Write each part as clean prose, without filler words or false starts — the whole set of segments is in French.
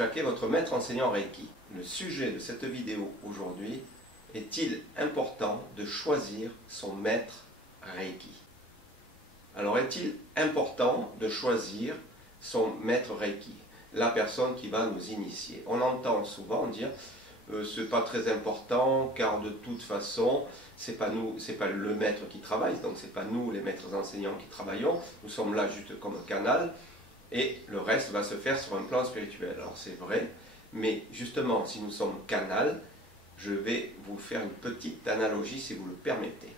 Jacquet, votre maître enseignant Reiki. Le sujet de cette vidéo aujourd'hui, est-il important de choisir son maître Reiki? Alors, est-il important de choisir son maître Reiki, la personne qui va nous initier? On entend souvent dire c'est pas très important car de toute façon c'est pas nous, c'est pas le maître qui travaille, donc c'est pas nous les maîtres enseignants qui travaillons, nous sommes là juste comme un canal et le reste va se faire sur un plan spirituel. Alors c'est vrai, mais justement si nous sommes canal, je vais vous faire une petite analogie si vous le permettez.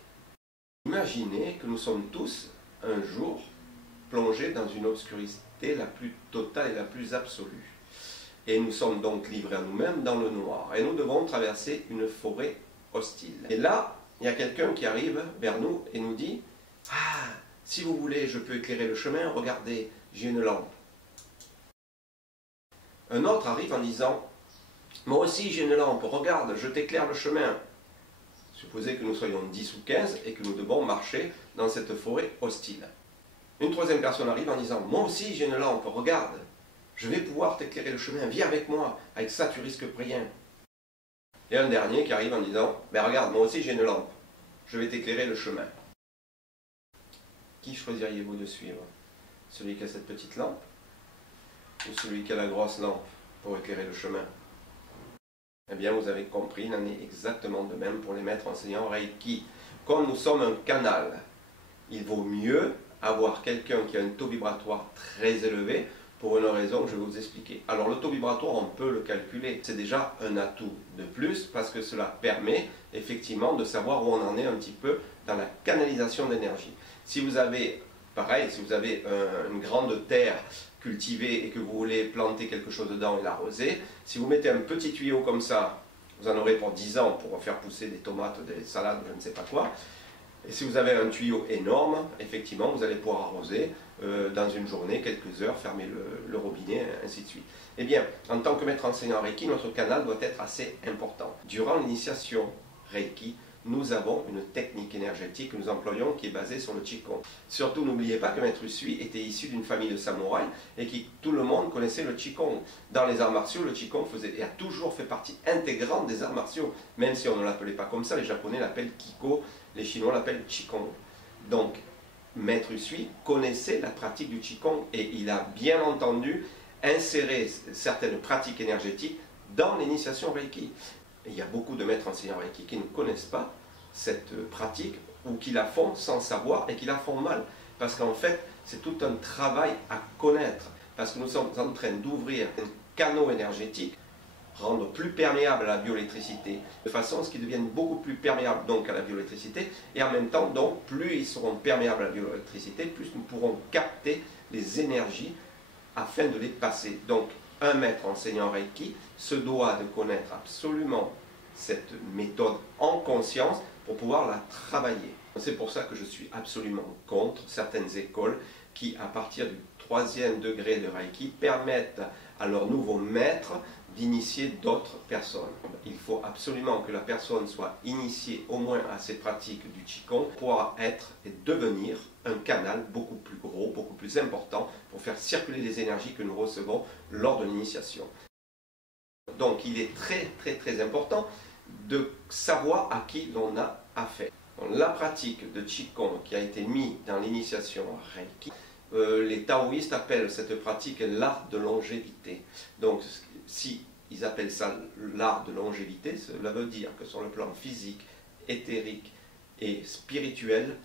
Imaginez que nous sommes tous un jour plongés dans une obscurité la plus totale et la plus absolue. Et nous sommes donc livrés à nous-mêmes dans le noir. Et nous devons traverser une forêt hostile. Et là, il y a quelqu'un qui arrive vers nous et nous dit « Ah, si vous voulez, je peux éclairer le chemin, regardez, j'ai une lampe. » Un autre arrive en disant « Moi aussi j'ai une lampe, regarde, je t'éclaire le chemin. » Supposez que nous soyons 10 ou 15 et que nous devons marcher dans cette forêt hostile. Une troisième personne arrive en disant « Moi aussi j'ai une lampe, regarde. Je vais pouvoir t'éclairer le chemin, viens avec moi, avec ça tu risques rien. » Et un dernier qui arrive en disant « Ben regarde, moi aussi j'ai une lampe, je vais t'éclairer le chemin. » Qui choisiriez-vous de suivre? Celui qui a cette petite lampe ou celui qui a la grosse lampe pour éclairer le chemin? Eh bien vous avez compris, il en est exactement de même pour les maîtres enseignants Reiki. Comme nous sommes un canal, il vaut mieux avoir quelqu'un qui a un taux vibratoire très élevé pour une raison que je vais vous expliquer. Alors le taux vibratoire, on peut le calculer. C'est déjà un atout de plus parce que cela permet effectivement de savoir où on en est un petit peu dans la canalisation d'énergie. Si vous avez, pareil, si vous avez une grande terre cultivée et que vous voulez planter quelque chose dedans et l'arroser, si vous mettez un petit tuyau comme ça, vous en aurez pour 10 ans pour faire pousser des tomates, des salades, je ne sais pas quoi. Et si vous avez un tuyau énorme, effectivement, vous allez pouvoir arroser dans une journée, quelques heures, fermer le robinet, ainsi de suite. Eh bien, en tant que maître enseignant Reiki, notre canal doit être assez important. Durant l'initiation Reiki, nous avons une technique énergétique que nous employons qui est basée sur le Qigong. Surtout, n'oubliez pas que Maître Usui était issu d'une famille de samouraïs et que tout le monde connaissait le Qigong. Dans les arts martiaux, le Qigong a toujours fait partie intégrante des arts martiaux, même si on ne l'appelait pas comme ça. Les Japonais l'appellent Kiko, les Chinois l'appellent Qigong. Donc, Maître Usui connaissait la pratique du Qigong et il a bien entendu inséré certaines pratiques énergétiques dans l'initiation Reiki. Et il y a beaucoup de maîtres enseignants Reiki qui ne connaissent pas cette pratique ou qui la font sans savoir et qui la font mal. Parce qu'en fait, c'est tout un travail à connaître. Parce que nous sommes en train d'ouvrir un canal énergétique, rendre plus perméable à la bioélectricité, de façon à ce qu'ils deviennent beaucoup plus perméables donc à la bioélectricité, et en même temps, donc, plus ils seront perméables à la bioélectricité, plus nous pourrons capter les énergies afin de les passer. Donc, un maître enseignant Reiki se doit de connaître absolument cette méthode en conscience pour pouvoir la travailler. C'est pour ça que je suis absolument contre certaines écoles qui, à partir du 3e degré de Reiki, permettent à leurs nouveaux maîtres d'initier d'autres personnes. Il faut absolument que la personne soit initiée au moins à ces pratiques du Qigong pour pouvoir être et devenir un canal beaucoup plus gros, beaucoup plus important pour faire circuler les énergies que nous recevons lors de l'initiation. Donc il est très important de savoir à qui l'on a affaire. Donc, la pratique de Qigong qui a été mise dans l'initiation Reiki, les taoïstes appellent cette pratique l'art de longévité. Donc si ils appellent ça l'art de longévité, cela veut dire que sur le plan physique, éthérique et spirituel,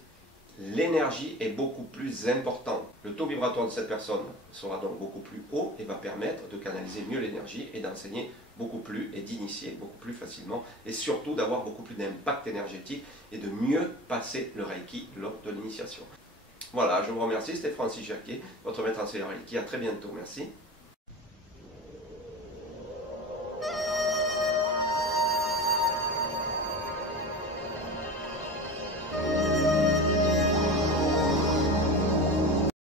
l'énergie est beaucoup plus importante. Le taux vibratoire de cette personne sera donc beaucoup plus haut et va permettre de canaliser mieux l'énergie et d'enseigner beaucoup plus et d'initier beaucoup plus facilement et surtout d'avoir beaucoup plus d'impact énergétique et de mieux passer le Reiki lors de l'initiation. Voilà, je vous remercie, c'était Francis Jacquet, votre maître enseignant Reiki. À très bientôt, merci.